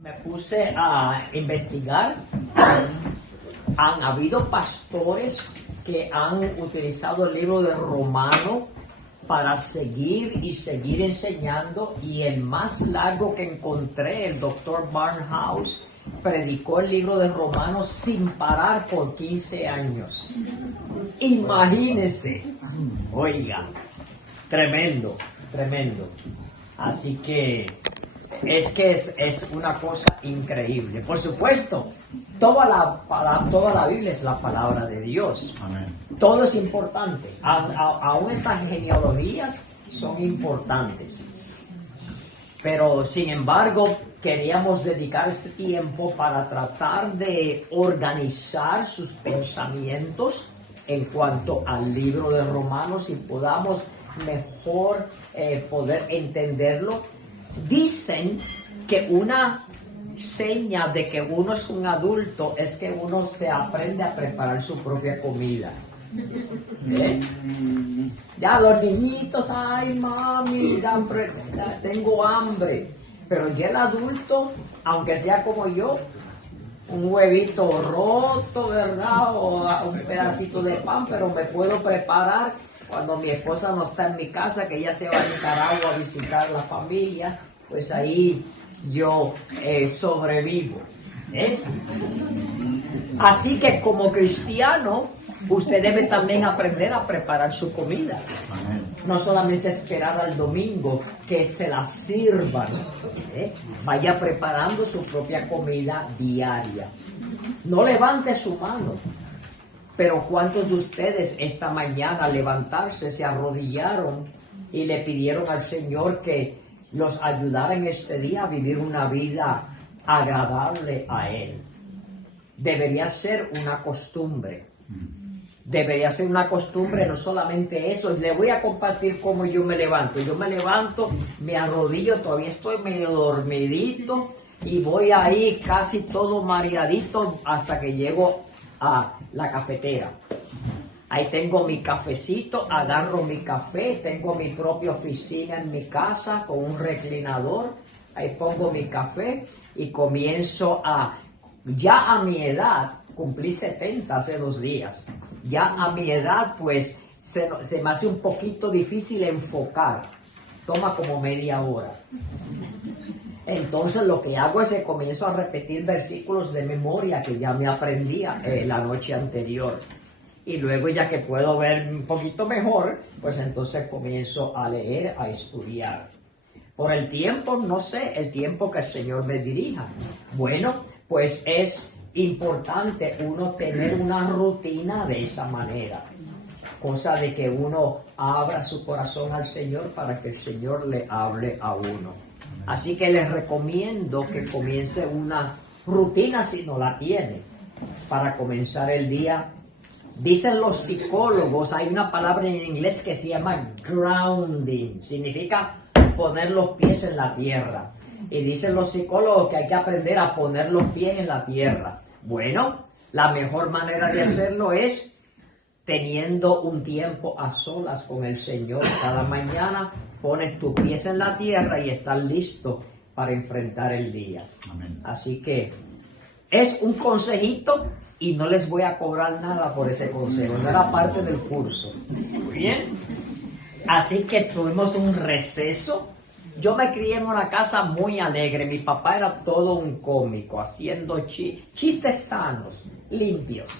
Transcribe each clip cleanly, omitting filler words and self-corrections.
Me puse a investigar. Han habido pastores que han utilizado el libro de Romano para seguir enseñando, y el más largo que encontré, el doctor Barnhouse, predicó el libro de Romanos sin parar por 15 años. Imagínense. Oiga, tremendo. Así que es una cosa increíble. Por supuesto, toda la Biblia es la palabra de Dios. Amén. Todo es importante. Aún esas genealogías son importantes. Pero, sin embargo, queríamos dedicar este tiempo para tratar de organizar sus pensamientos en cuanto al libro de Romanos y podamos mejor poder entenderlo. Dicen que una seña de que uno es un adulto es que uno se aprende a preparar su propia comida. Ya los niñitos, ay mami, tengo hambre. Pero ya el adulto, aunque sea como yo, un huevito roto, ¿verdad? O un pedacito de pan, pero me puedo preparar cuando mi esposa no está en mi casa, que ella se va a Nicaragua a visitar a la familia, pues ahí yo sobrevivo. Así que como cristiano, usted debe también aprender a preparar su comida. No solamente esperar al domingo que se la sirvan. Vaya preparando su propia comida diaria. No levante su mano. Pero ¿cuántos de ustedes esta mañana al levantarse se arrodillaron y le pidieron al Señor que los ayudara en este día a vivir una vida agradable a Él? Debería ser una costumbre. Debería ser una costumbre, no solamente eso. Le voy a compartir cómo yo me levanto. Yo me levanto, me arrodillo, todavía estoy medio dormidito y voy ahí casi todo mareadito hasta que llego a la cafetera. Ahí tengo mi cafecito, agarro mi café, tengo mi propia oficina en mi casa con un reclinador. Ahí pongo mi café y comienzo ya a mi edad, cumplí 70 hace 2 días. Ya a mi edad, pues, se me hace un poquito difícil enfocar. Toma como media hora. Entonces lo que hago es que comienzo a repetir versículos de memoria que ya me aprendía la noche anterior. Y luego, ya que puedo ver un poquito mejor, pues entonces comienzo a leer, a estudiar. Por el tiempo, no sé, el tiempo que el Señor me dirija. Bueno, pues es importante uno tener una rutina de esa manera, cosa de que uno abra su corazón al Señor para que el Señor le hable a uno. Así que les recomiendo que comience una rutina, si no la tiene, para comenzar el día. Dicen los psicólogos, hay una palabra en inglés que se llama grounding, significa poner los pies en la tierra. Y dicen los psicólogos que hay que aprender a poner los pies en la tierra. Bueno, la mejor manera de hacerlo es teniendo un tiempo a solas con el Señor. Cada mañana pones tus pies en la tierra y estás listo para enfrentar el día. Amén. Así que es un consejito y no les voy a cobrar nada por ese consejo. No era parte del curso. Muy bien. Así que tuvimos un receso. Yo me crié en una casa muy alegre. Mi papá era todo un cómico, haciendo chistes sanos, limpios.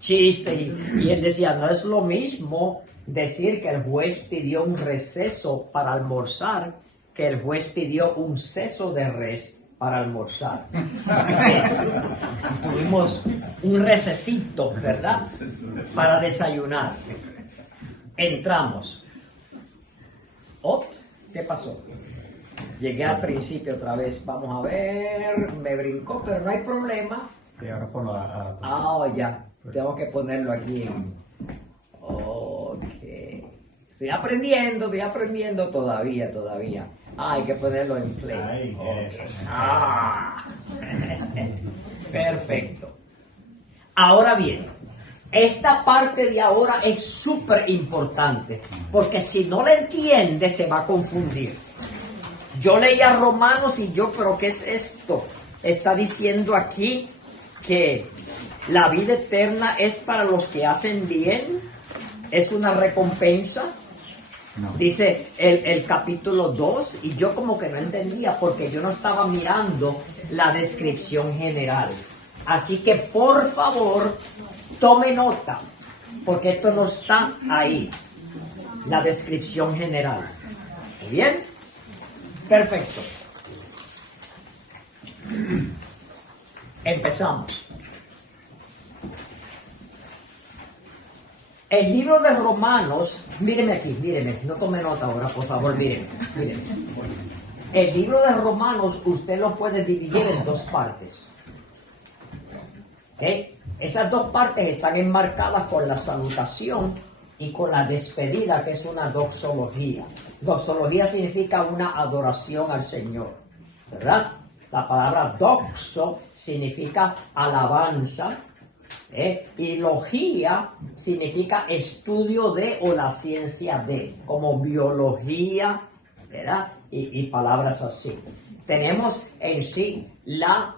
Chistes. Y él decía, no es lo mismo decir que el juez pidió un receso para almorzar que el juez pidió un seso de res para almorzar. Así que tuvimos un recesito, ¿verdad? Para desayunar. Entramos. Ops. ¿Qué pasó? Llegué al principio otra vez. Vamos a ver. Me brincó, pero no hay problema. Sí, ahora ponlo ya. Tengo que ponerlo aquí. Ok. Estoy aprendiendo todavía. Hay que ponerlo en play. Perfecto. Ahora bien, esta parte de ahora es súper importante, porque si no la entiende se va a confundir. Yo leía Romanos y pero ¿qué es esto? Está diciendo aquí que la vida eterna es para los que hacen bien, es una recompensa. No. Dice el capítulo 2, y yo como que no entendía porque yo no estaba mirando la descripción general. Así que por favor, tome nota, porque esto no está ahí, la descripción general. ¿Muy bien? Perfecto. Empezamos. El libro de Romanos, míreme aquí, míreme, no tome nota ahora, por favor, míreme. El libro de Romanos usted lo puede dividir en dos partes. ¿Okay? Esas dos partes están enmarcadas con la salutación y con la despedida, que es una doxología. Doxología significa una adoración al Señor, ¿verdad? La palabra doxo significa alabanza, y logía significa estudio de o la ciencia de, como biología, ¿verdad? Y palabras así. Tenemos en sí la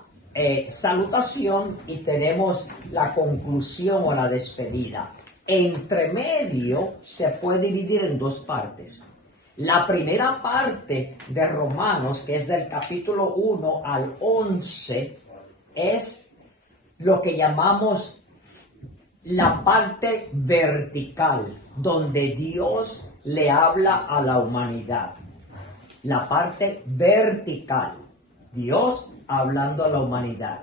salutación y tenemos la conclusión o la despedida. Entre medio se puede dividir en dos partes. La primera parte de Romanos, que es del capítulo 1 al 11, es lo que llamamos la parte vertical, donde Dios le habla a la humanidad. La parte vertical, Dios hablando a la humanidad.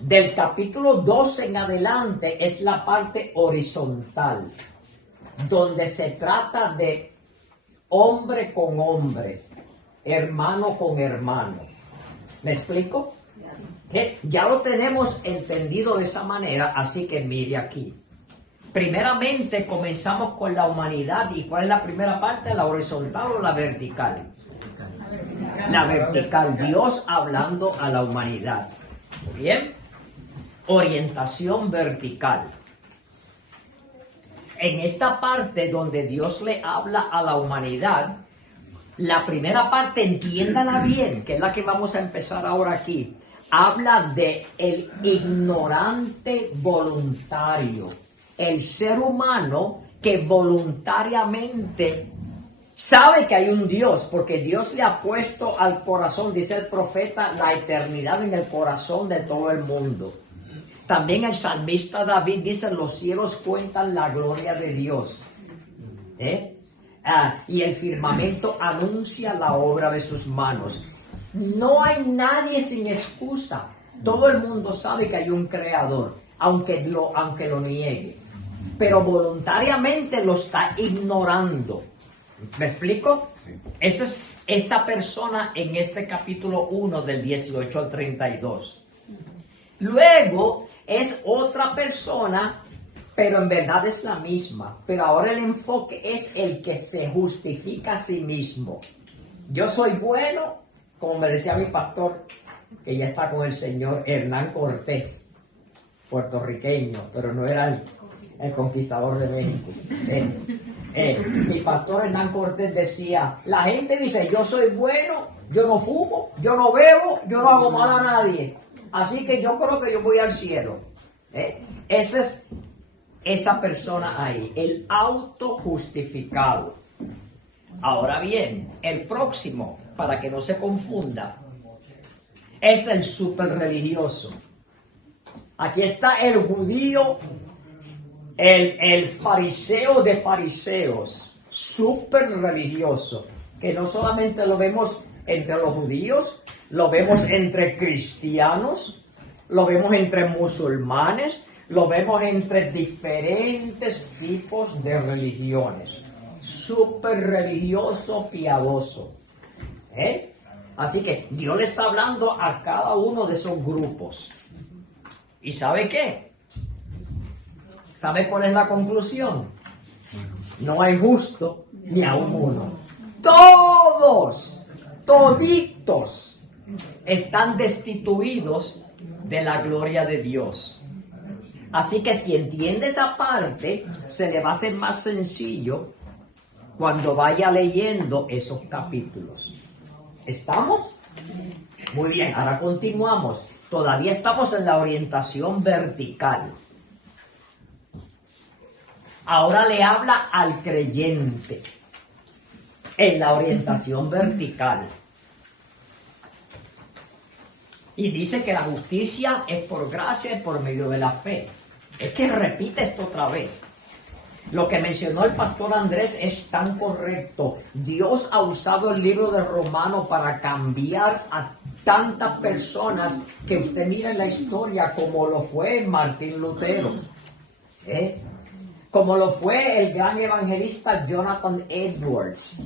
Del capítulo 2 en adelante es la parte horizontal, donde se trata de hombre con hombre, hermano con hermano. ¿Me explico? ¿Que? Ya lo tenemos entendido de esa manera, así que mire aquí. Primeramente comenzamos con la humanidad. ¿Y cuál es la primera parte? ¿La horizontal o la vertical? La vertical, Dios hablando a la humanidad. ¿Bien? Orientación vertical. En esta parte donde Dios le habla a la humanidad, la primera parte, entiéndala bien, que es la que vamos a empezar ahora aquí, habla de el ignorante voluntario, el ser humano que voluntariamente sabe que hay un Dios, porque Dios le ha puesto al corazón, dice el profeta, la eternidad en el corazón de todo el mundo. También el salmista David dice, los cielos cuentan la gloria de Dios. Y el firmamento anuncia la obra de sus manos. No hay nadie sin excusa. Todo el mundo sabe que hay un creador, aunque lo niegue. Pero voluntariamente lo está ignorando. ¿Me explico? Esa es esa persona en este capítulo 1 del 18 al 32. Luego es otra persona, pero en verdad es la misma. Pero ahora el enfoque es el que se justifica a sí mismo. Yo soy bueno, como me decía mi pastor, que ya está con el señor Hernán Cortés, puertorriqueño, pero no era el conquistador de México. Mi pastor Hernán Cortés decía, la gente dice, yo soy bueno, yo no fumo, yo no bebo, yo no hago mal a nadie. Así que yo creo que yo voy al cielo. Esa es esa persona ahí, el autojustificado. Ahora bien, el próximo, para que no se confunda, es el superreligioso. Aquí está el judío, el fariseo de fariseos, superreligioso, que no solamente lo vemos entre los judíos, lo vemos entre cristianos, lo vemos entre musulmanes, lo vemos entre diferentes tipos de religiones. Súper religioso, piadoso. Así que Dios le está hablando a cada uno de esos grupos. ¿Y sabe qué? ¿Sabe cuál es la conclusión? No hay justo ni aun uno. Todos, toditos, están destituidos de la gloria de Dios. Así que si entiende esa parte, se le va a hacer más sencillo cuando vaya leyendo esos capítulos. ¿Estamos? Muy bien, ahora continuamos. Todavía estamos en la orientación vertical. Ahora le habla al creyente en la orientación vertical. Y dice que la justicia es por gracia y por medio de la fe. Es que repite esto otra vez. Lo que mencionó el pastor Andrés es tan correcto. Dios ha usado el libro de Romanos para cambiar a tantas personas que usted mira en la historia, como lo fue Martín Lutero, como lo fue el gran evangelista Jonathan Edwards,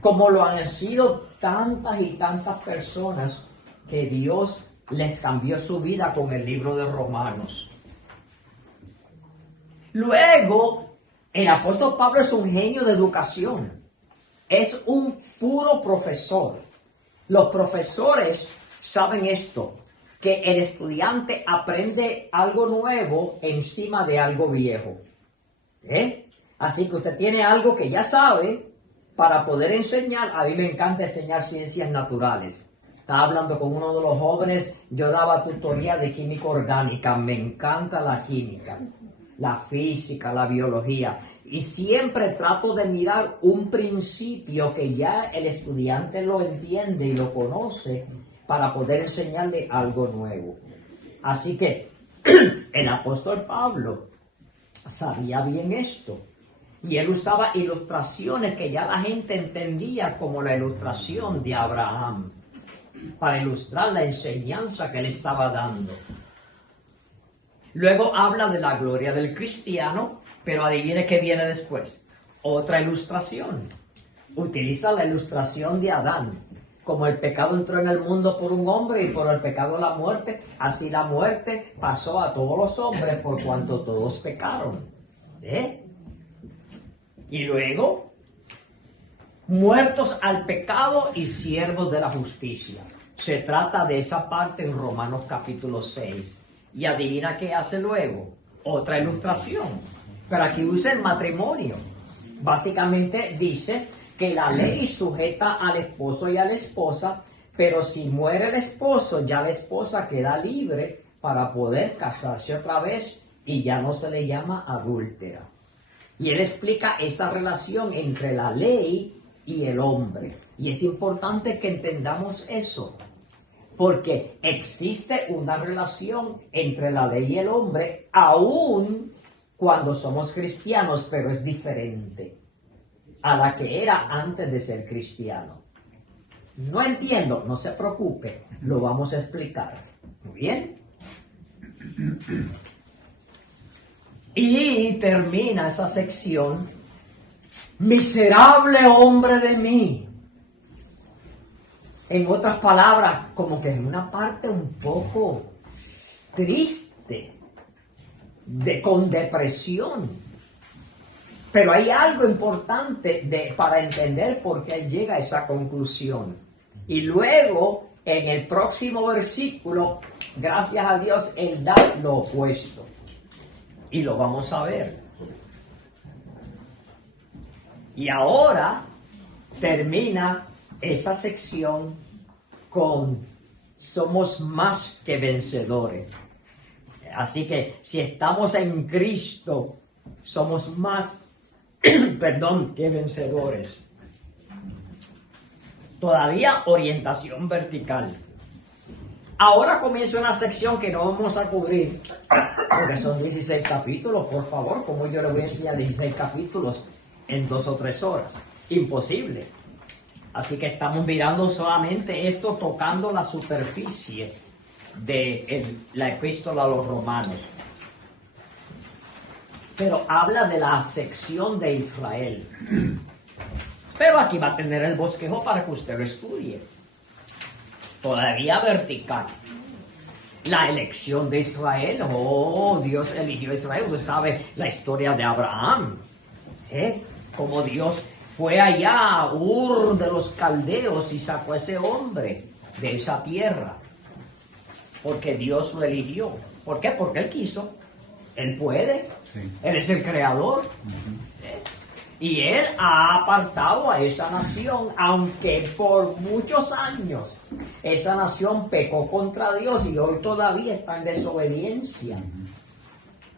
como lo han sido tantas y tantas personas que Dios les cambió su vida con el libro de Romanos. Luego, el apóstol Pablo es un genio de educación. Es un puro profesor. Los profesores saben esto, que el estudiante aprende algo nuevo encima de algo viejo. Así que usted tiene algo que ya sabe para poder enseñar. A mí me encanta enseñar ciencias naturales. Estaba hablando con uno de los jóvenes, yo daba tutoría de química orgánica. Me encanta la química, la física, la biología. Y siempre trato de mirar un principio que ya el estudiante lo entiende y lo conoce para poder enseñarle algo nuevo. Así que el apóstol Pablo sabía bien esto. Y él usaba ilustraciones que ya la gente entendía, como la ilustración de Abraham, para ilustrar la enseñanza que él estaba dando. Luego habla de la gloria del cristiano, pero adivine qué viene después. Otra ilustración. Utiliza la ilustración de Adán. Como el pecado entró en el mundo por un hombre y por el pecado la muerte, así la muerte pasó a todos los hombres por cuanto todos pecaron. Y luego, muertos al pecado y siervos de la justicia. Se trata de esa parte en Romanos capítulo 6. Y adivina qué hace luego. Otra ilustración. Pero aquí usa el matrimonio. Básicamente dice que la ley sujeta al esposo y a la esposa, pero si muere el esposo, ya la esposa queda libre para poder casarse otra vez y ya no se le llama adúltera. Y él explica esa relación entre la ley y el hombre. Y es importante que entendamos eso, porque existe una relación entre la ley y el hombre, aún cuando somos cristianos, pero es diferente a la que era antes de ser cristiano. No entiendo, no se preocupe, lo vamos a explicar. Muy bien. Y termina esa sección: miserable hombre de mí. En otras palabras, como que en una parte un poco triste, con depresión. Pero hay algo importante para entender por qué él llega a esa conclusión. Y luego, en el próximo versículo, gracias a Dios, él da lo opuesto. Y lo vamos a ver. Y ahora termina esa sección con somos más que vencedores. Así que si estamos en Cristo, somos más, que vencedores. Todavía orientación vertical. Ahora comienza una sección que no vamos a cubrir, porque son 16 capítulos, por favor. ¿Cómo yo le voy a enseñar 16 capítulos en 2 o 3 horas? Imposible. Así que estamos mirando solamente esto, tocando la superficie de la epístola a los romanos. Pero habla de la sección de Israel. Pero aquí va a tener el bosquejo para que usted lo estudie. Todavía vertical. La elección de Israel. Oh, Dios eligió a Israel. Usted sabe la historia de Abraham. Como Dios fue allá a Ur de los Caldeos y sacó a ese hombre de esa tierra. Porque Dios lo eligió. ¿Por qué? Porque Él quiso. Él puede. Sí. Él es el creador. Y Él ha apartado a esa nación, aunque por muchos años esa nación pecó contra Dios y hoy todavía está en desobediencia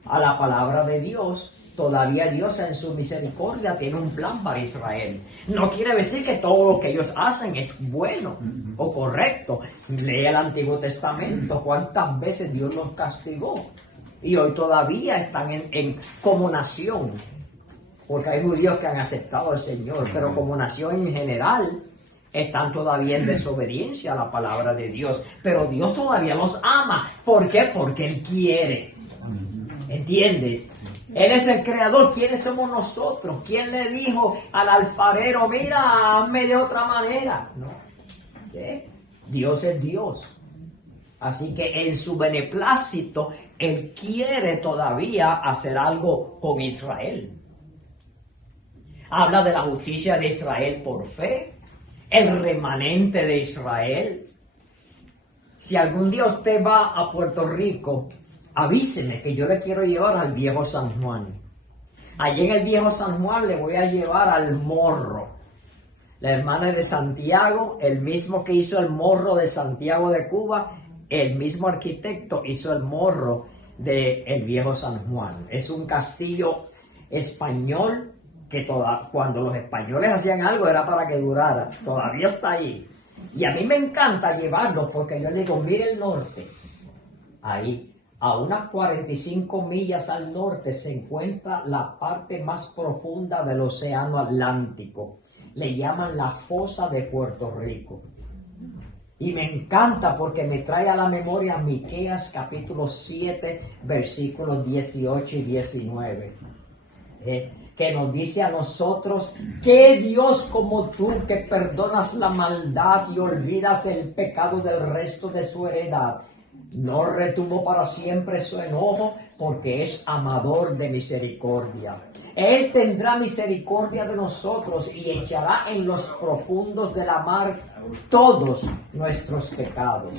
a la palabra de Dios. Todavía Dios en su misericordia tiene un plan para Israel. No quiere decir que todo lo que ellos hacen es bueno o correcto. Lee el Antiguo Testamento, cuántas veces Dios los castigó. Y hoy todavía están como nación. Porque hay judíos que han aceptado al Señor, pero como nación en general están todavía en desobediencia a la palabra de Dios. Pero Dios todavía los ama. ¿Por qué? Porque Él quiere. ¿Entiendes? Él es el creador. ¿Quiénes somos nosotros? ¿Quién le dijo al alfarero, mira, hazme de otra manera? No. ¿Sí? Dios es Dios. Así que en su beneplácito, Él quiere todavía hacer algo con Israel. Habla de la justicia de Israel por fe, el remanente de Israel. Si algún día usted va a Puerto Rico, avíseme que yo le quiero llevar al Viejo San Juan. Allí en el Viejo San Juan le voy a llevar al Morro. La hermana de Santiago, el mismo que hizo el Morro de Santiago de Cuba, el mismo arquitecto hizo el Morro de el Viejo San Juan. Es un castillo español que cuando los españoles hacían algo era para que durara. Todavía está ahí. Y a mí me encanta llevarlos porque yo le digo, mire el norte. Ahí, a unas 45 millas al norte, se encuentra la parte más profunda del Océano Atlántico. Le llaman la fosa de Puerto Rico. Y me encanta porque me trae a la memoria Miqueas capítulo 7, versículos 18 y 19. Que nos dice a nosotros, ¿qué Dios como tú que perdonas la maldad y olvidas el pecado del resto de su heredad? No retuvo para siempre su enojo, porque es amador de misericordia. Él tendrá misericordia de nosotros y echará en los profundos de la mar todos nuestros pecados.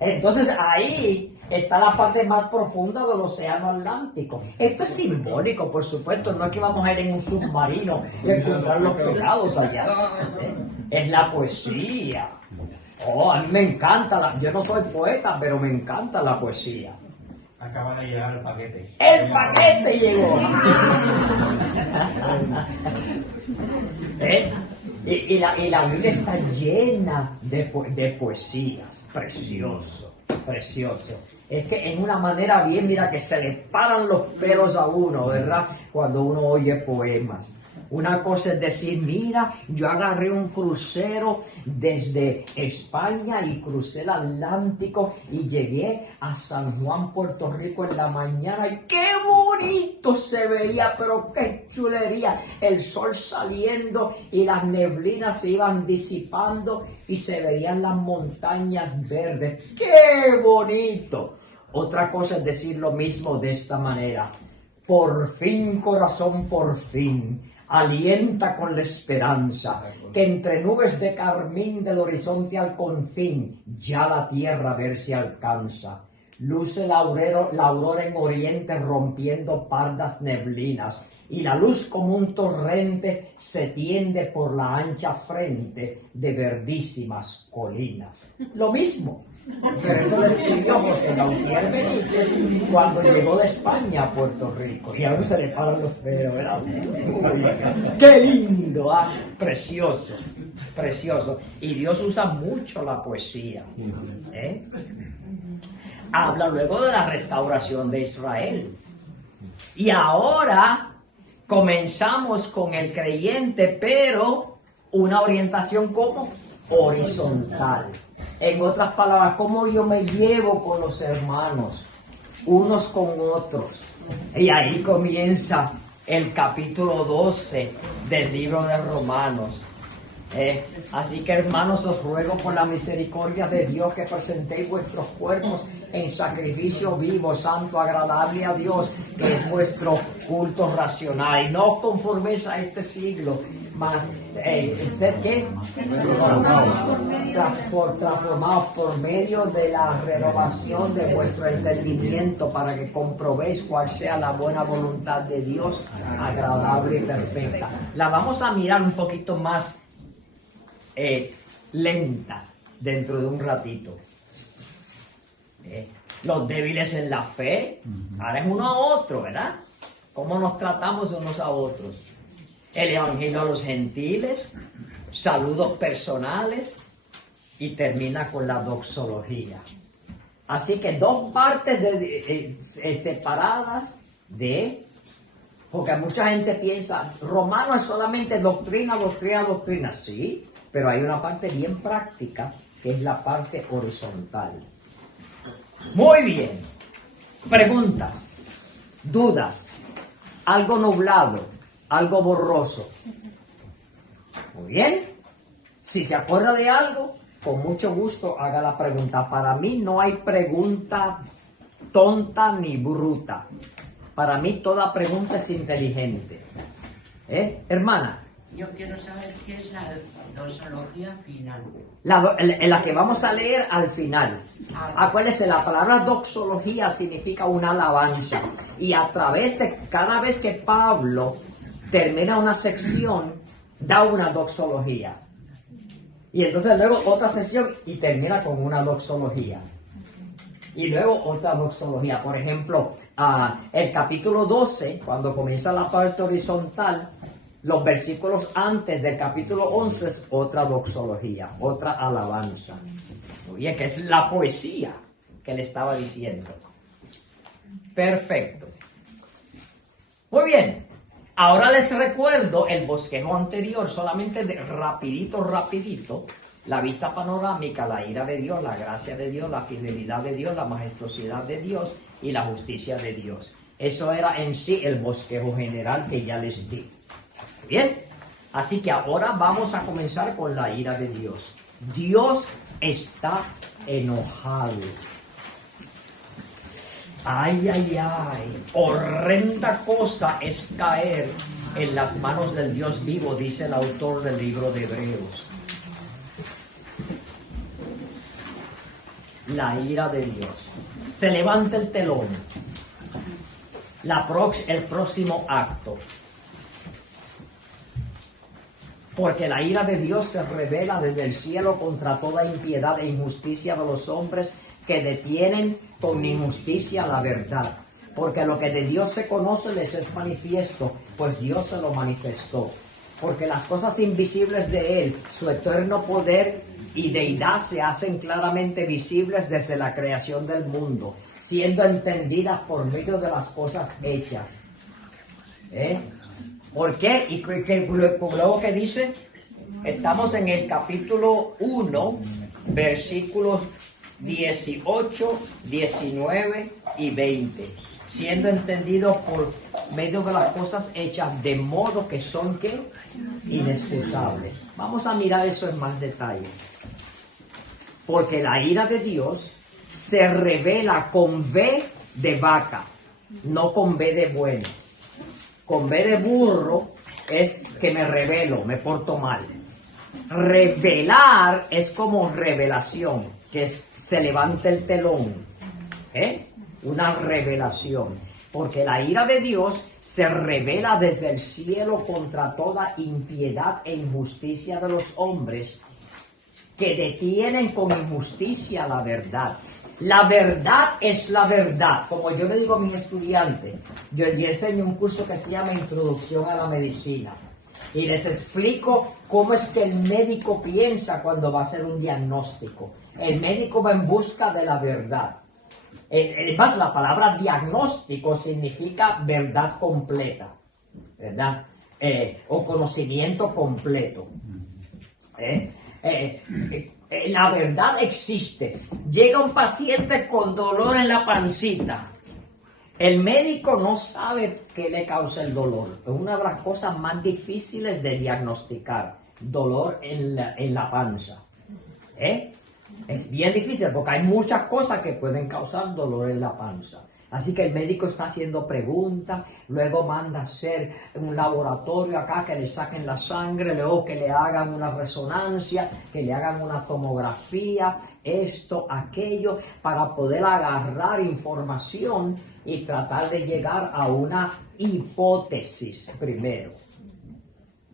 Entonces ahí está la parte más profunda del Océano Atlántico. Esto es simbólico, por supuesto. No es que vamos a ir en un submarino y encontrar los pecados allá. Es la poesía. Oh, a mí me encanta. Yo no soy poeta, pero me encanta la poesía. Acaba de llegar el paquete. ¡El paquete llegó! Y la Biblia está llena de poesías. Precioso, precioso. Es que en una manera bien, mira, que se le paran los pelos a uno, ¿verdad? Cuando uno oye poemas. Una cosa es decir, mira, yo agarré un crucero desde España y crucé el Atlántico y llegué a San Juan, Puerto Rico en la mañana y qué bonito se veía, pero qué chulería, el sol saliendo y las neblinas se iban disipando y se veían las montañas verdes, qué bonito. Otra cosa es decir lo mismo de esta manera, por fin corazón, por fin. Alienta con la esperanza, que entre nubes de carmín del horizonte al confín, ya la tierra a ver si alcanza. Luce la aurora en oriente rompiendo pardas neblinas, y la luz como un torrente se tiende por la ancha frente de verdísimas colinas. Lo mismo. Pero esto lo escribió José Gautier Benítez cuando llegó de España a Puerto Rico. Y ahora se le paran los pelos, ¿verdad? ¡Qué lindo! Precioso, precioso. Y Dios usa mucho la poesía. Habla luego de la restauración de Israel. Y ahora comenzamos con el creyente, pero una orientación como horizontal. En otras palabras, cómo yo me llevo con los hermanos, unos con otros. Y ahí comienza el capítulo 12 del libro de Romanos. Así que, hermanos, os ruego por la misericordia de Dios que presentéis vuestros cuerpos en sacrificio vivo, santo, agradable a Dios, que es vuestro culto racional. Y no os conforméis a este siglo, mas sed que transformados por medio de la renovación de vuestro entendimiento, para que comprobéis cuál sea la buena voluntad de Dios, agradable y perfecta. La vamos a mirar un poquito más lenta dentro de un ratito. Los débiles en la fe, ahora es uno a otro, ¿verdad? ¿Cómo nos tratamos unos a otros? El evangelio a los gentiles, saludos personales, y termina con la doxología. Así que dos partes separadas porque mucha gente piensa, Romano es solamente doctrina, doctrina, doctrina. Sí, pero hay una parte bien práctica, que es la parte horizontal. Muy bien. Preguntas, dudas, algo nublado, algo borroso. Muy bien. Si se acuerda de algo, con mucho gusto haga la pregunta. Para mí no hay pregunta tonta ni bruta. Para mí toda pregunta es inteligente. Hermana. Yo quiero saber qué es la doxología final. La que vamos a leer al final. Acuérdese, la palabra doxología significa una alabanza. Y a través de cada vez que Pablo termina una sección, da una doxología. Y entonces luego otra sección y termina con una doxología. Y luego otra doxología. Por ejemplo, el capítulo 12, cuando comienza la parte horizontal, los versículos antes del capítulo 11 es otra doxología, otra alabanza. Muy bien, que es la poesía que le estaba diciendo. Perfecto. Muy bien. Ahora les recuerdo el bosquejo anterior, solamente rapidito, la vista panorámica, la ira de Dios, la gracia de Dios, la fidelidad de Dios, la majestuosidad de Dios y la justicia de Dios. Eso era en sí el bosquejo general que ya les di. Bien, así que ahora vamos a comenzar con la ira de Dios. Dios está enojado. Ay, ay, ay, horrenda cosa es caer en las manos del Dios vivo, dice el autor del libro de Hebreos. La ira de Dios. Se levanta el telón. El próximo acto. Porque la ira de Dios se revela desde el cielo contra toda impiedad e injusticia de los hombres que detienen con injusticia la verdad. Porque lo que de Dios se conoce les es manifiesto, pues Dios se lo manifestó. Porque las cosas invisibles de Él, su eterno poder y deidad, se hacen claramente visibles desde la creación del mundo, siendo entendidas por medio de las cosas hechas. ¿Por qué? Y luego que dice, estamos en el capítulo 1, versículos 18, 19 y 20. Siendo entendidos por medio de las cosas hechas, de modo que son ¿qué? Inexcusables. Vamos a mirar eso en más detalle. Porque la ira de Dios se revela con V de vaca, no con V de bueno. Con V de burro es que me revelo, me porto mal. Revelar es como revelación, que es se levanta el telón. Una revelación. Porque la ira de Dios se revela desde el cielo contra toda impiedad e injusticia de los hombres que detienen con injusticia la verdad. La verdad es la verdad. Como yo le digo a mis estudiantes, yo enseño un curso que se llama Introducción a la Medicina. Y les explico cómo es que el médico piensa cuando va a hacer un diagnóstico. El médico va en busca de la verdad. Además, la palabra diagnóstico significa verdad completa, ¿verdad? O conocimiento completo. La verdad existe. Llega un paciente con dolor en la pancita. El médico no sabe qué le causa el dolor. Es una de las cosas más difíciles de diagnosticar. dolor en la panza. Es bien difícil porque hay muchas cosas que pueden causar dolor en la panza. Así que el médico está haciendo preguntas, luego manda a hacer un laboratorio acá que le saquen la sangre, luego que le hagan una resonancia, que le hagan una tomografía, esto, aquello, para poder agarrar información y tratar de llegar a una hipótesis primero.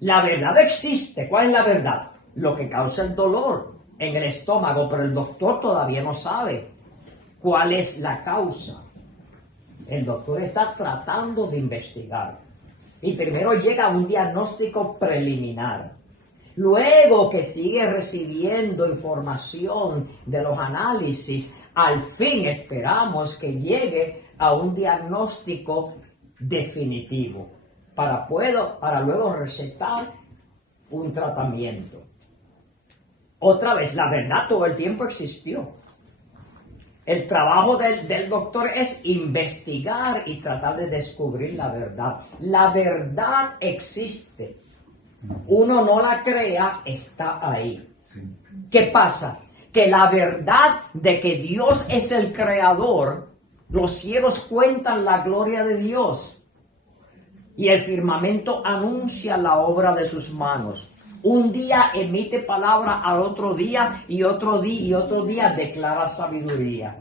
La verdad existe. ¿Cuál es la verdad? Lo que causa el dolor en el estómago, pero el doctor todavía no sabe cuál es la causa. El doctor está tratando de investigar. Y primero llega a un diagnóstico preliminar. Luego que sigue recibiendo información de los análisis, al fin esperamos que llegue a un diagnóstico definitivo para luego recetar un tratamiento. Otra vez, la verdad todo el tiempo existió. El trabajo del doctor es investigar y tratar de descubrir la verdad. La verdad existe. Uno no la crea, está ahí. ¿Qué pasa? Que la verdad de que Dios es el creador, los cielos cuentan la gloria de Dios y el firmamento anuncia la obra de sus manos. Un día emite palabra al otro día y otro día declara sabiduría.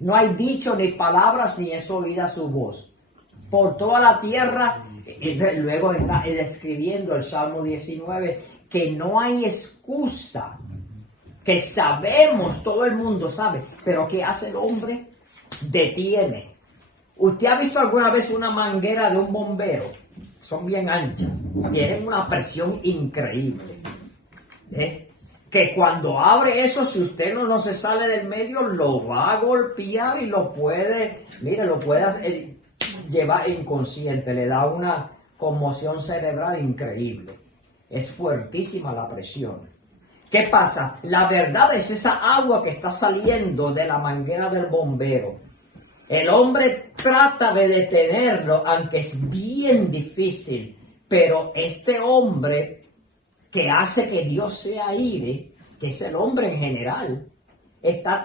No hay dicho ni palabras ni es oída su voz. Por toda la tierra, luego está describiendo el Salmo 19, que no hay excusa, que sabemos, todo el mundo sabe, pero ¿qué hace el hombre? Detiene. ¿Usted ha visto alguna vez una manguera de un bombero? Son bien anchas, tienen una presión increíble. Que cuando abre eso, si usted no se sale del medio, lo va a golpear y lo puede llevar inconsciente, le da una conmoción cerebral increíble. Es fuertísima la presión. ¿Qué pasa? La verdad es esa agua que está saliendo de la manguera del bombero. El hombre trata de detenerlo, aunque es bien difícil, pero este hombre que hace que Dios se aire, que es el hombre en general, está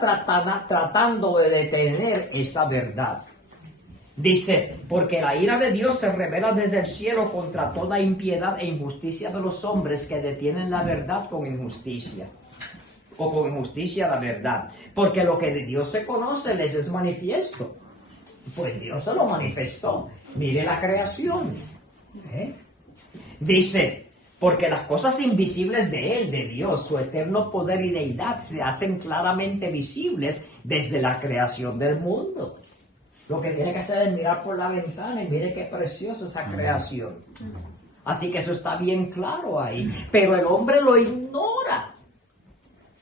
tratando de detener esa verdad. Dice, porque la ira de Dios se revela desde el cielo contra toda impiedad e injusticia de los hombres que detienen la verdad con injusticia. O con injusticia la verdad. Porque lo que de Dios se conoce les es manifiesto. Pues Dios se lo manifestó. Mire la creación. Dice, porque las cosas invisibles de Él, de Dios, su eterno poder y deidad, se hacen claramente visibles desde la creación del mundo. Lo que tiene que hacer es mirar por la ventana y mire qué preciosa esa creación. Así que eso está bien claro ahí. Pero el hombre lo ignora.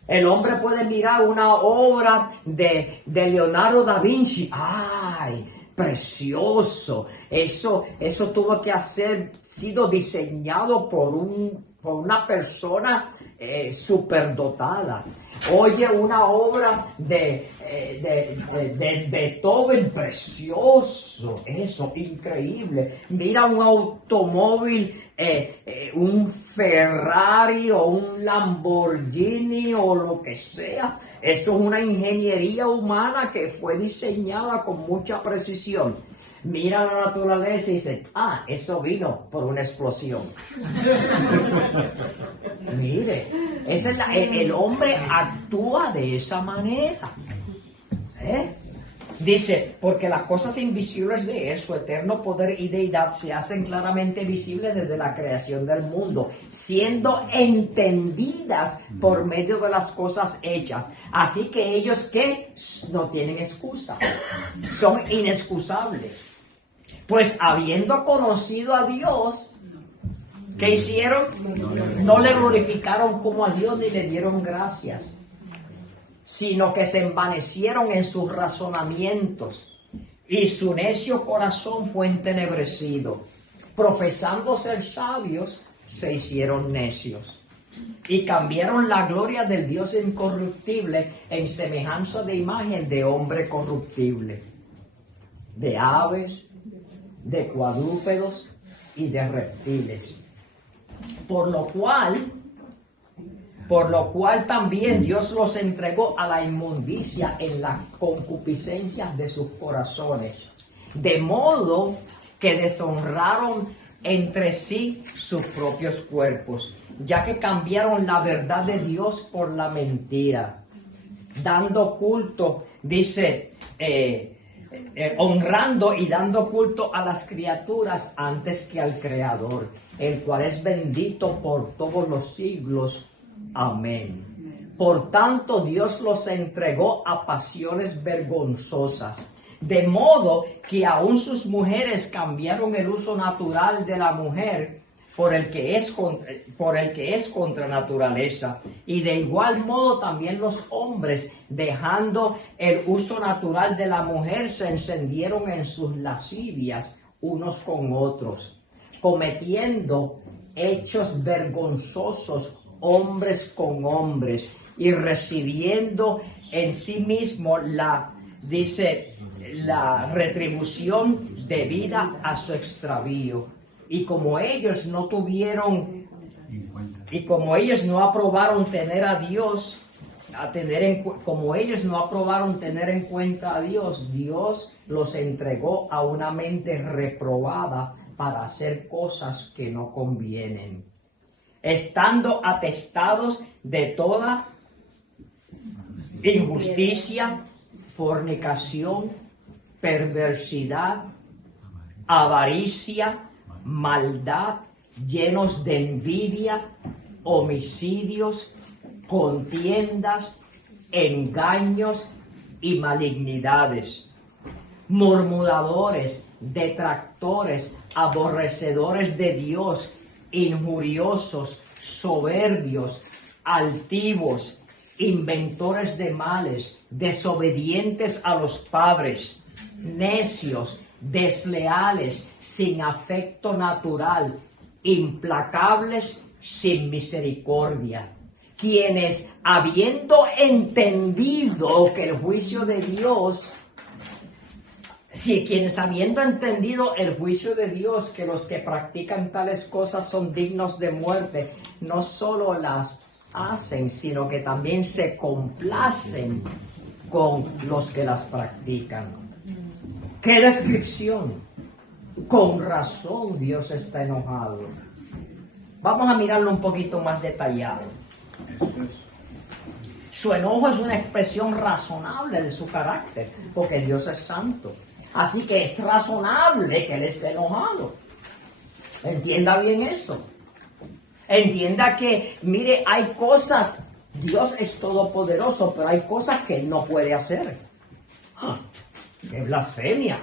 El hombre puede mirar una obra de Leonardo da Vinci. ¡Ay! Precioso. Eso tuvo que sido diseñado por una persona superdotada. Oye, una obra de Beethoven, precioso, eso, increíble. Mira un automóvil, un Ferrari o un Lamborghini o lo que sea. Eso es una ingeniería humana que fue diseñada con mucha precisión. Mira la naturaleza y dice, eso vino por una explosión. Mire, el hombre actúa de esa manera. Dice, porque las cosas invisibles de Él, su eterno poder y deidad, se hacen claramente visibles desde la creación del mundo, siendo entendidas por medio de las cosas hechas. Así que ellos que no tienen excusa, son inexcusables. Pues habiendo conocido a Dios, ¿qué hicieron? No le glorificaron como a Dios ni le dieron gracias, sino que se envanecieron en sus razonamientos y su necio corazón fue entenebrecido. Profesando ser sabios, se hicieron necios y cambiaron la gloria del Dios incorruptible en semejanza de imagen de hombre corruptible, de aves, de cuadrúpedos y de reptiles. Por lo cual, Por lo cual también Dios los entregó a la inmundicia en las concupiscencias de sus corazones, de modo que deshonraron entre sí sus propios cuerpos, ya que cambiaron la verdad de Dios por la mentira, dando culto, dice, honrando y dando culto a las criaturas antes que al Creador, el cual es bendito por todos los siglos. Amén. Por tanto, Dios los entregó a pasiones vergonzosas, de modo que aún sus mujeres cambiaron el uso natural de la mujer por el que es contra naturaleza, y de igual modo también los hombres, dejando el uso natural de la mujer, se encendieron en sus lascivias unos con otros, cometiendo hechos vergonzosos hombres con hombres, y recibiendo en sí mismo la retribución debida a su extravío. Y como ellos no aprobaron tener a Dios, como ellos no aprobaron tener en cuenta a Dios, Dios los entregó a una mente reprobada para hacer cosas que no convienen, estando atestados de toda injusticia, fornicación, perversidad, avaricia, maldad, llenos de envidia, homicidios, contiendas, engaños y malignidades, murmuradores, detractores, aborrecedores de Dios, injuriosos, soberbios, altivos, inventores de males, desobedientes a los padres, necios, desleales, sin afecto natural, implacables, sin misericordia, quienes habiendo entendido que el juicio de Dios, quienes habiendo entendido el juicio de Dios, que los que practican tales cosas son dignos de muerte, no solo las hacen, sino que también se complacen con los que las practican. ¡Qué descripción! Con razón Dios está enojado. Vamos a mirarlo un poquito más detallado. Su enojo es una expresión razonable de su carácter, porque Dios es santo. Así que es razonable que Él esté enojado. Entienda bien eso. Entienda que, mire, hay cosas, Dios es todopoderoso, pero hay cosas que Él no puede hacer. ¡Qué blasfemia!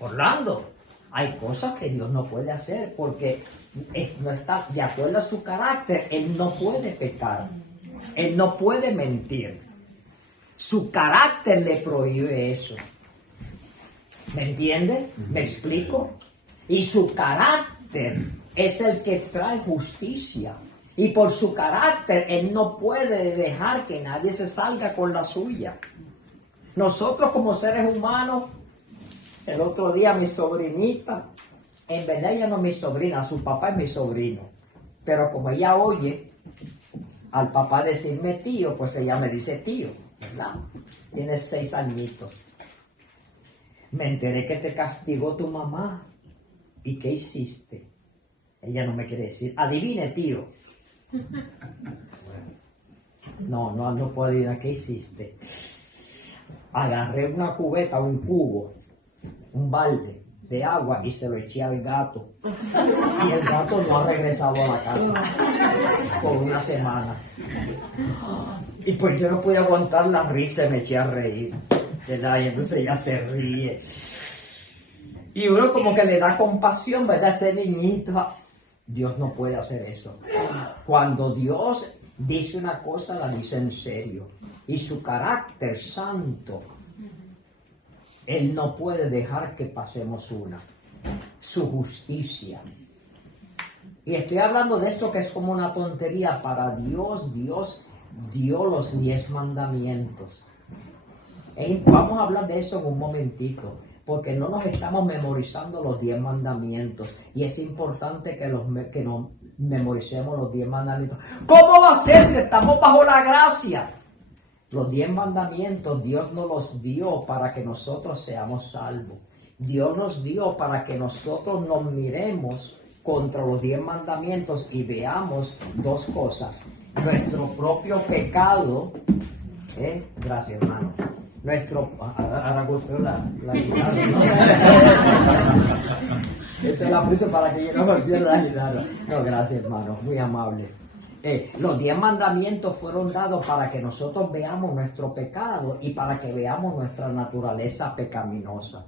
Orlando, hay cosas que Dios no puede hacer porque no está de acuerdo a su carácter. Él no puede pecar. Él no puede mentir. Su carácter le prohíbe eso. ¿Me entiende? ¿Me explico? Y su carácter es el que trae justicia. Y por su carácter, Él no puede dejar que nadie se salga con la suya. Nosotros como seres humanos, el otro día mi sobrinita, en verdad ella no es mi sobrina, su papá es mi sobrino. Pero como ella oye al papá decirme tío, pues ella me dice tío, ¿verdad? Tiene 6 añitos. Me enteré que te castigó tu mamá. ¿Y qué hiciste? Ella no me quiere decir. Adivine, tío. No puedo adivinar qué hiciste. Agarré una cubeta, un cubo, un balde de agua y se lo eché al gato. Y el gato no ha regresado a la casa por una semana. Y pues yo no pude aguantar la risa y me eché a reír, ¿verdad? Y entonces ella se ríe. Y uno como que le da compasión, ¿verdad? Ese niñito. Dios no puede hacer eso. Cuando Dios dice una cosa, la dice en serio. Y su carácter santo, Él no puede dejar que pasemos una. Su justicia. Y estoy hablando de esto que es como una tontería. Para Dios, Dios dio los 10 mandamientos. Vamos a hablar de eso en un momentito. porque no nos estamos memorizando los 10 mandamientos. Y es importante que nos memoricemos los 10 mandamientos. ¿Cómo va a ser si estamos bajo la gracia? Los 10 mandamientos Dios nos los dio para que nosotros seamos salvos. Dios nos dio para que nosotros nos miremos contra los 10 mandamientos y veamos dos cosas. Nuestro propio pecado. Gracias, hermano. Ahora golpeó la guitarra, ¿no? Eso la puse para que yo no golpeara la guitarra. No, gracias, hermano. Muy amable. Los 10 mandamientos fueron dados para que nosotros veamos nuestro pecado y para que veamos nuestra naturaleza pecaminosa.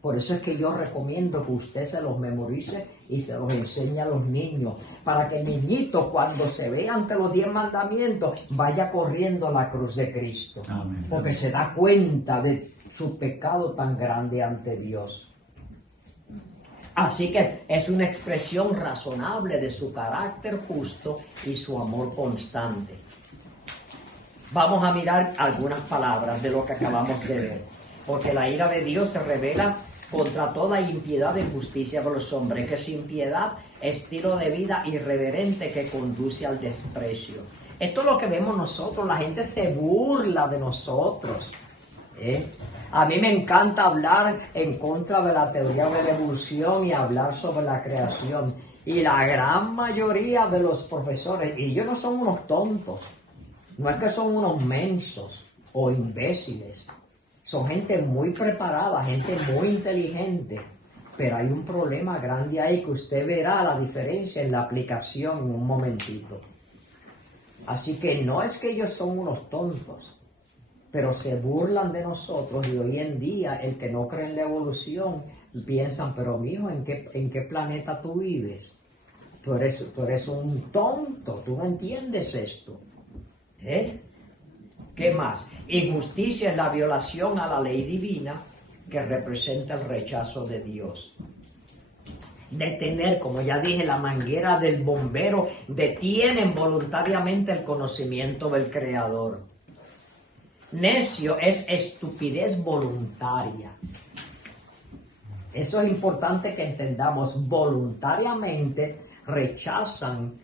Por eso es que yo recomiendo que usted se los memorice y se los enseñe a los niños, para que el niñito, cuando se ve ante los 10 mandamientos, vaya corriendo a la cruz de Cristo. Amén. Porque se da cuenta de su pecado tan grande ante Dios. Así que es una expresión razonable de su carácter justo y su amor constante. Vamos a mirar algunas palabras de lo que acabamos de ver. Porque la ira de Dios se revela contra toda impiedad e injusticia de los hombres, que es impiedad, estilo de vida irreverente que conduce al desprecio. Esto es lo que vemos nosotros, la gente se burla de nosotros. A mí me encanta hablar en contra de la teoría de la evolución y hablar sobre la creación. Y la gran mayoría de los profesores, y ellos no son unos tontos, no es que son unos mensos o imbéciles. Son gente muy preparada, gente muy inteligente, pero hay un problema grande ahí que usted verá la diferencia en la aplicación en un momentito. Así que no es que ellos son unos tontos, pero se burlan de nosotros y hoy en día el que no cree en la evolución piensan, pero mijo, ¿en qué planeta tú vives? Tú eres un tonto, tú no entiendes esto. ¿Qué más? Injusticia es la violación a la ley divina que representa el rechazo de Dios. Detener, como ya dije, la manguera del bombero, detienen voluntariamente el conocimiento del Creador. Necio es estupidez voluntaria. Eso es importante que entendamos. Voluntariamente rechazan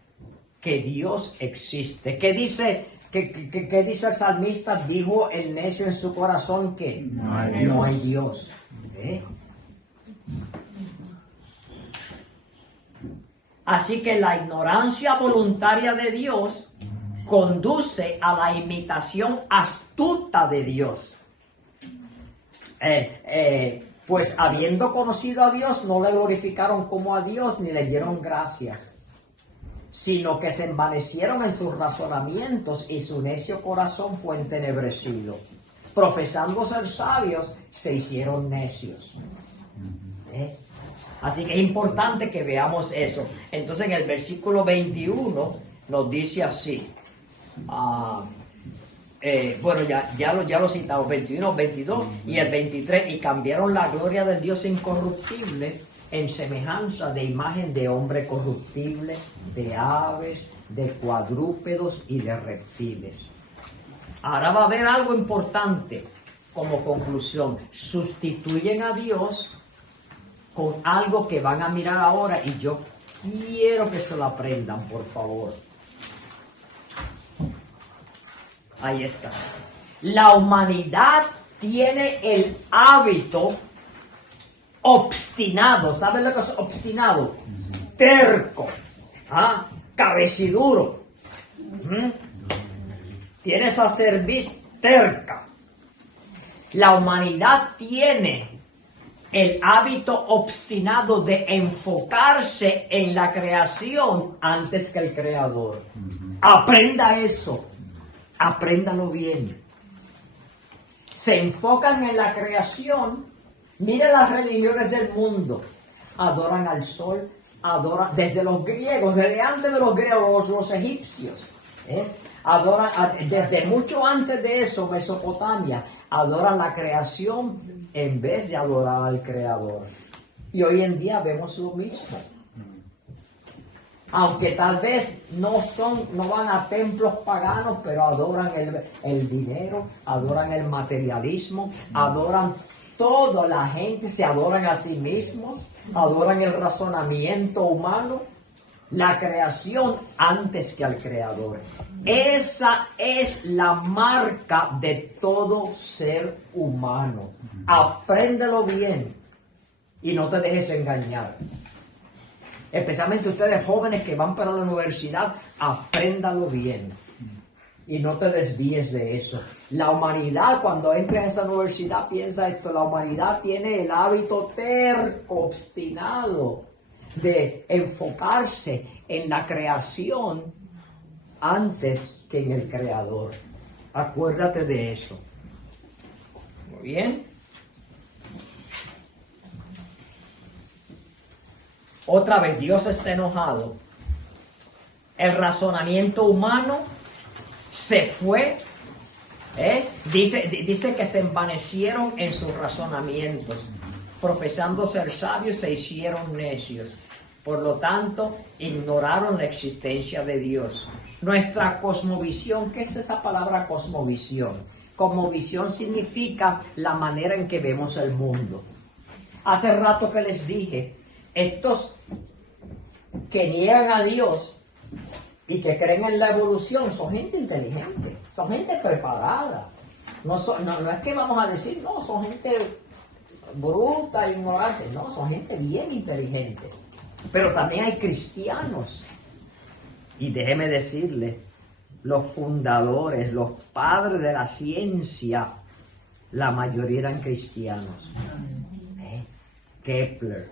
que Dios existe. ¿Qué dice el salmista? Dijo el necio en su corazón que no hay Dios. Así que la ignorancia voluntaria de Dios conduce a la imitación astuta de Dios. Pues habiendo conocido a Dios, no le glorificaron como a Dios ni le dieron gracias, sino que se envanecieron en sus razonamientos y su necio corazón fue entenebrecido. Profesando ser sabios, se hicieron necios. Así que es importante que veamos eso. Entonces en el versículo 21 nos dice así. Bueno, ya lo citamos, 21, 22 y el 23. Y cambiaron la gloria del Dios incorruptible en semejanza de imagen de hombre corruptible, de aves, de cuadrúpedos y de reptiles. Ahora va a haber algo importante como conclusión. Sustituyen a Dios con algo que van a mirar ahora y yo quiero que se lo aprendan, por favor. Ahí está. La humanidad tiene el hábito obstinado. ¿Saben lo que es obstinado? Terco, cabeciduro. Tiene esa cerviz terca. La humanidad tiene el hábito obstinado de enfocarse en la creación antes que el Creador. Aprenda eso. Apréndalo bien. Se enfocan en la creación. Mire las religiones del mundo. Adoran al sol, adoran desde los griegos, desde antes de los griegos, los egipcios. Adoran, desde mucho antes de eso, Mesopotamia, adoran la creación en vez de adorar al Creador. Y hoy en día vemos lo mismo. Aunque tal vez no van a templos paganos, pero adoran el dinero, adoran el materialismo, adoran toda la gente se adoran a sí mismos, adoran el razonamiento humano, la creación antes que al Creador. Esa es la marca de todo ser humano. Apréndelo bien y no te dejes engañar. Especialmente ustedes jóvenes que van para la universidad, apréndalo bien y no te desvíes de eso. La humanidad, cuando entres a esa universidad, piensa esto: la humanidad tiene el hábito terco, obstinado, de enfocarse en la creación antes que en el Creador. Acuérdate de eso. Muy bien. Otra vez, Dios está enojado. El razonamiento humano se fue. Dice que se envanecieron en sus razonamientos. Profesando ser sabios, se hicieron necios. Por lo tanto, ignoraron la existencia de Dios. Nuestra cosmovisión, ¿qué es esa palabra cosmovisión? Cosmovisión significa la manera en que vemos el mundo. Hace rato que les dije, estos que niegan a Dios y que creen en la evolución son gente inteligente, son gente preparada. No es que vamos a decir, no, son gente bruta, ignorante. No, son gente bien inteligente. Pero también hay cristianos. Y déjeme decirle, los fundadores, los padres de la ciencia, la mayoría eran cristianos. Kepler,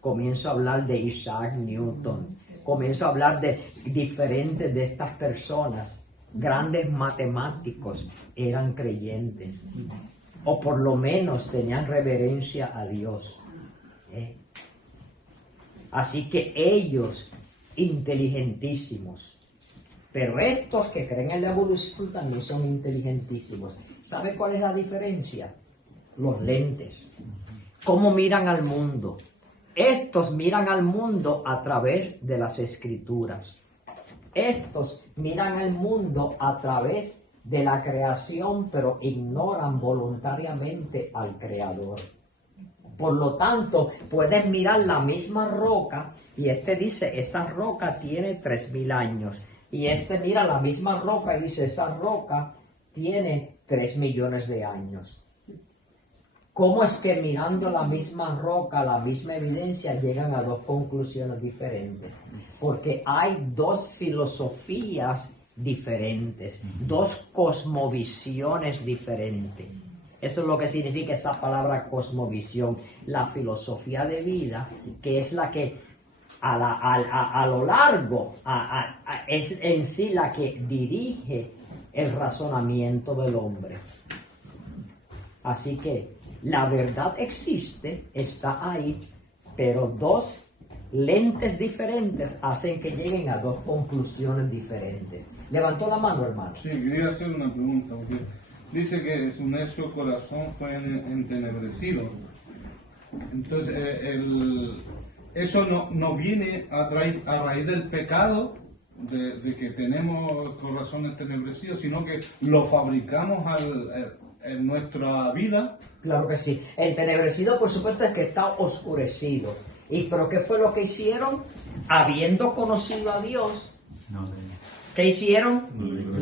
comienzo a hablar de Isaac Newton, comienzo a hablar de diferentes de estas personas, grandes matemáticos, eran creyentes, o por lo menos tenían reverencia a Dios. Así que ellos, inteligentísimos. Pero estos que creen en la evolución también son inteligentísimos. ¿Sabe cuál es la diferencia? Los lentes. ¿Cómo miran al mundo? Estos miran al mundo a través de las Escrituras. Estos miran al mundo a través de la creación, pero ignoran voluntariamente al Creador. Por lo tanto, puedes mirar la misma roca y este dice, esa roca tiene 3,000 años. Y este mira la misma roca y dice, esa roca tiene 3 millones de años. ¿Cómo es que mirando la misma roca, la misma evidencia, llegan a dos conclusiones diferentes? Porque hay dos filosofías diferentes, dos cosmovisiones diferentes. Eso es lo que significa esa palabra cosmovisión, la filosofía de vida, que es la que a lo largo es en sí la que dirige el razonamiento del hombre. Así que la verdad existe, está ahí, pero dos lentes diferentes hacen que lleguen a dos conclusiones diferentes. ¿Levantó la mano, hermano? Sí, quería hacer una pregunta, porque dice que su necio corazón fue entenebrecido. Entonces, eso no viene a raíz del pecado, de que tenemos corazón entenebrecido, sino que lo fabricamos en nuestra vida. Claro que sí. Entenebrecido, por supuesto, es que está oscurecido. ¿Pero qué fue lo que hicieron? Habiendo conocido a Dios, ¿qué hicieron?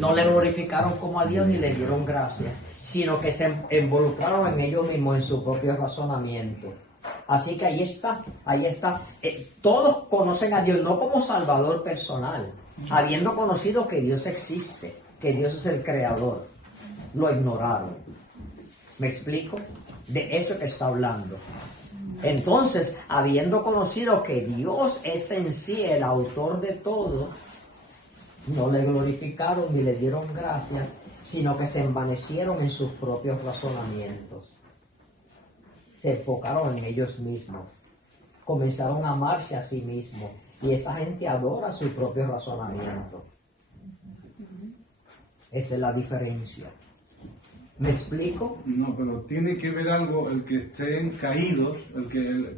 No le glorificaron como a Dios ni le dieron gracias, sino que se involucraron en ellos mismos, en su propio razonamiento. Así que ahí está. Todos conocen a Dios no como Salvador personal, habiendo conocido que Dios existe, que Dios es el Creador. Lo ignoraron. ¿Me explico? De eso que está hablando. Entonces, habiendo conocido que Dios es en sí el autor de todo, no le glorificaron ni le dieron gracias, sino que se envanecieron en sus propios razonamientos. Se enfocaron en ellos mismos. Comenzaron a amarse a sí mismos. Y esa gente adora su propio razonamiento. Esa es la diferencia. ¿Me explico? No, pero tiene que ver algo, el que estén caídos,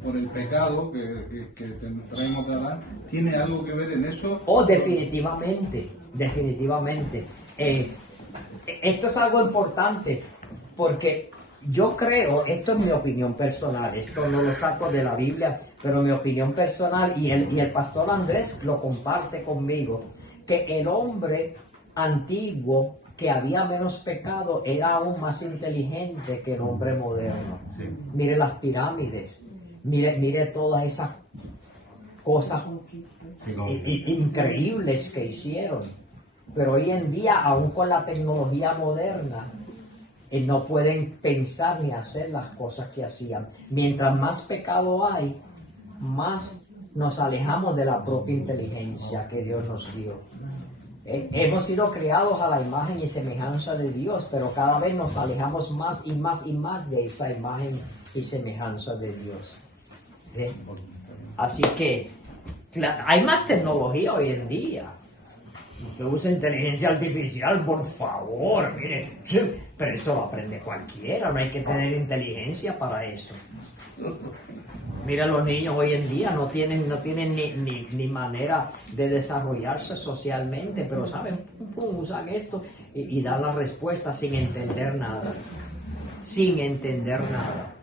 por el pecado que traemos de Adán, ¿tiene algo que ver en eso? Oh, definitivamente. Esto es algo importante, porque yo creo, esto es mi opinión personal, esto no lo saco de la Biblia, pero mi opinión personal, y el pastor Andrés lo comparte conmigo, que el hombre antiguo que había menos pecado era aún más inteligente que el hombre moderno. Sí. Mire las pirámides, mire todas esas cosas increíbles que hicieron. Pero hoy en día, aún con la tecnología moderna, no pueden pensar ni hacer las cosas que hacían. Mientras más pecado hay, más nos alejamos de la propia inteligencia que Dios nos dio. Hemos sido creados a la imagen y semejanza de Dios, pero cada vez nos alejamos más y más y más de esa imagen y semejanza de Dios. Así que hay más tecnología hoy en día. Que usa inteligencia artificial, por favor, mire, pero eso lo aprende cualquiera, no hay que tener inteligencia para eso. Mira, los niños hoy en día no tienen ni manera de desarrollarse socialmente, pero saben, usan esto y dan la respuesta sin entender nada. Sin entender nada.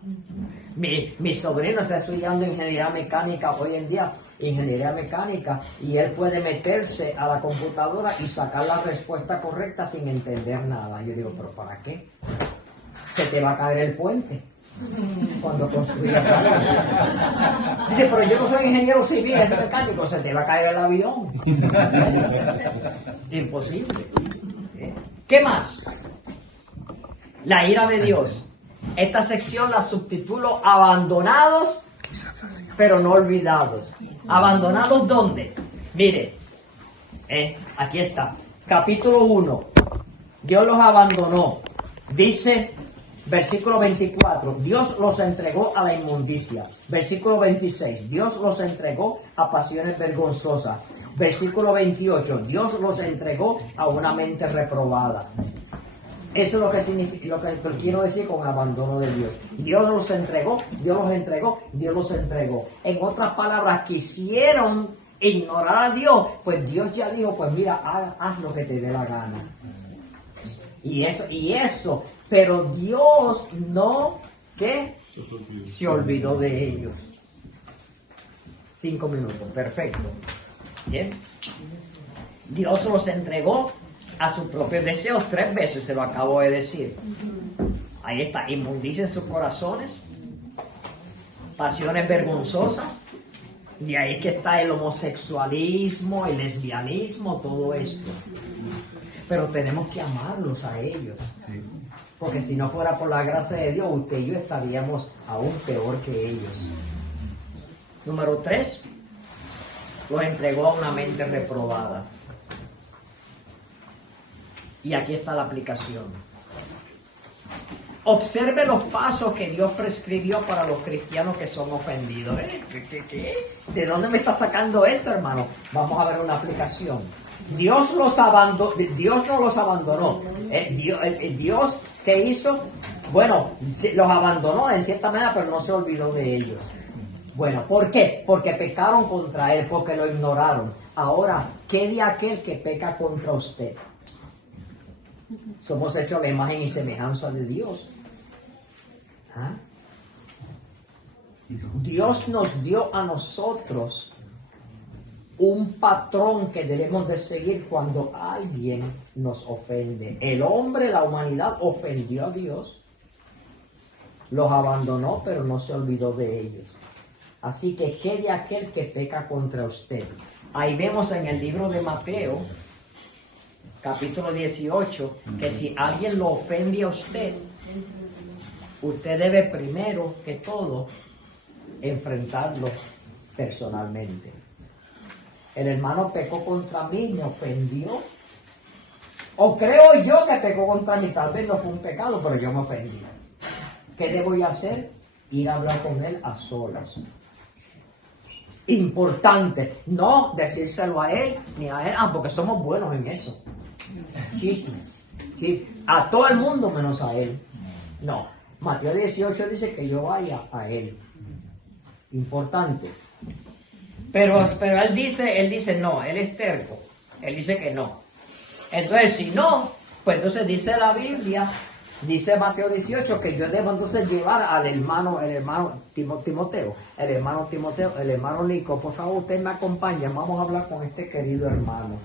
Mi sobrino está estudiando ingeniería mecánica hoy en día, ingeniería mecánica, y él puede meterse a la computadora y sacar la respuesta correcta sin entender nada. Yo digo, ¿pero para qué? Se te va a caer el puente cuando construyas algo. Dice, pero yo no soy ingeniero civil, es mecánico, se te va a caer el avión. Imposible. ¿Qué más? La ira de Dios. Esta sección la subtitulo Abandonados, pero no olvidados. ¿Abandonados dónde? Mire, aquí está. Capítulo 1. Dios los abandonó. Dice, versículo 24, Dios los entregó a la inmundicia. Versículo 26, Dios los entregó a pasiones vergonzosas. Versículo 28, Dios los entregó a una mente reprobada. Eso es lo que significa, lo que quiero decir con abandono de Dios. Dios los entregó, Dios los entregó, Dios los entregó. En otras palabras, quisieron ignorar a Dios, pues Dios ya dijo, pues mira, haz lo que te dé la gana. Y eso, pero Dios no, ¿qué? Se olvidó de ellos. 5 minutos, perfecto. Bien. Dios los entregó a sus propios deseos 3 veces, se lo acabo de decir. Ahí está, inmundicia en sus corazones, pasiones vergonzosas, y ahí que está el homosexualismo, el lesbianismo, todo esto. Pero tenemos que amarlos a ellos, porque si no fuera por la gracia de Dios, usted y yo estaríamos aún peor que ellos. Número 3, los entregó a una mente reprobada. Y aquí está la aplicación. Observe los pasos que Dios prescribió para los cristianos que son ofendidos. ¿Qué? ¿De dónde me está sacando esto, hermano? Vamos a ver una aplicación. Dios no los abandonó. Dios, ¿qué hizo? Bueno, los abandonó en cierta manera, pero no se olvidó de ellos. Bueno, ¿por qué? Porque pecaron contra Él, porque lo ignoraron. Ahora, ¿qué de aquel que peca contra usted? Somos hechos a la imagen y semejanza de Dios. ¿Ah? Dios nos dio a nosotros un patrón que debemos de seguir cuando alguien nos ofende. El hombre, la humanidad, ofendió a Dios, los abandonó, pero no se olvidó de ellos. Así que, ¿qué de aquel que peca contra usted? Ahí vemos en el libro de Mateo, capítulo 18, que si alguien lo ofende a usted, usted debe primero que todo enfrentarlo personalmente. El hermano pecó contra mí, me ofendió. O creo yo que pecó contra mí, tal vez no fue un pecado, pero yo me ofendí. ¿Qué debo ir? Ir a hablar con él a solas. Importante, no decírselo a él ni a él, porque somos buenos en eso. Sí, a todo el mundo menos a él. No, Mateo 18 dice que yo vaya a él. Importante. Pero él dice no, él es terco. Él dice que no. Entonces, si no, pues entonces dice la Biblia Dice Mateo 18 que yo debo entonces llevar al hermano, el hermano Timoteo, el hermano Nico. Por favor, usted me acompaña. Vamos a hablar con este querido hermano.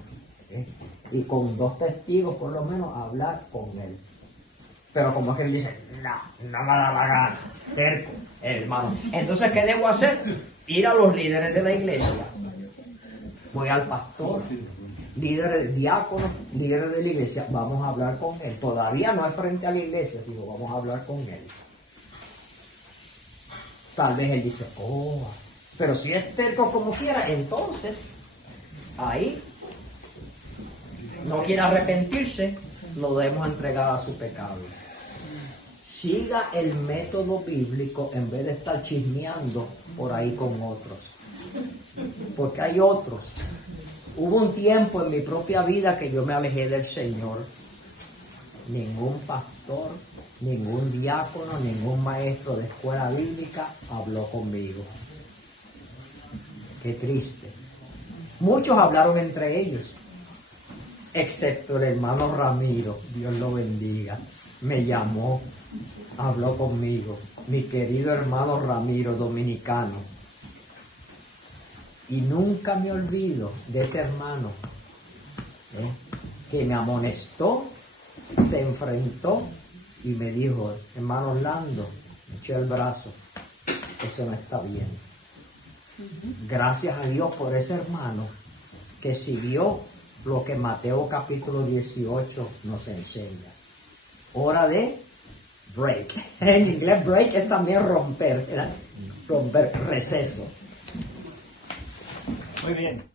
¿Eh? Y con 2 testigos, por lo menos, a hablar con él. Pero como es que él dice, no me da la gana, terco, hermano. Entonces, ¿qué debo hacer? Ir a los líderes de la iglesia. Voy al pastor, líderes, diáconos, líderes de la iglesia. Vamos a hablar con él. Todavía no es frente a la iglesia, sino vamos a hablar con él. Tal vez él dice, pero si es terco como quiera, entonces, ahí, no quiere arrepentirse, lo debemos entregar a su pecado. Siga el método bíblico en vez de estar chismeando por ahí con otros. Porque hay otros. Hubo un tiempo en mi propia vida que yo me alejé del Señor. Ningún pastor, ningún diácono, ningún maestro de escuela bíblica habló conmigo. Qué triste. Muchos hablaron entre ellos, excepto el hermano Ramiro, Dios lo bendiga. Me llamó, habló conmigo, mi querido hermano Ramiro, dominicano. Y nunca me olvido de ese hermano que me amonestó, se enfrentó y me dijo, hermano Orlando, me echó el brazo, eso no está bien. Gracias a Dios por ese hermano que siguió lo que Mateo capítulo 18 nos enseña. Hora de break. En inglés break es también romper, receso. Muy bien.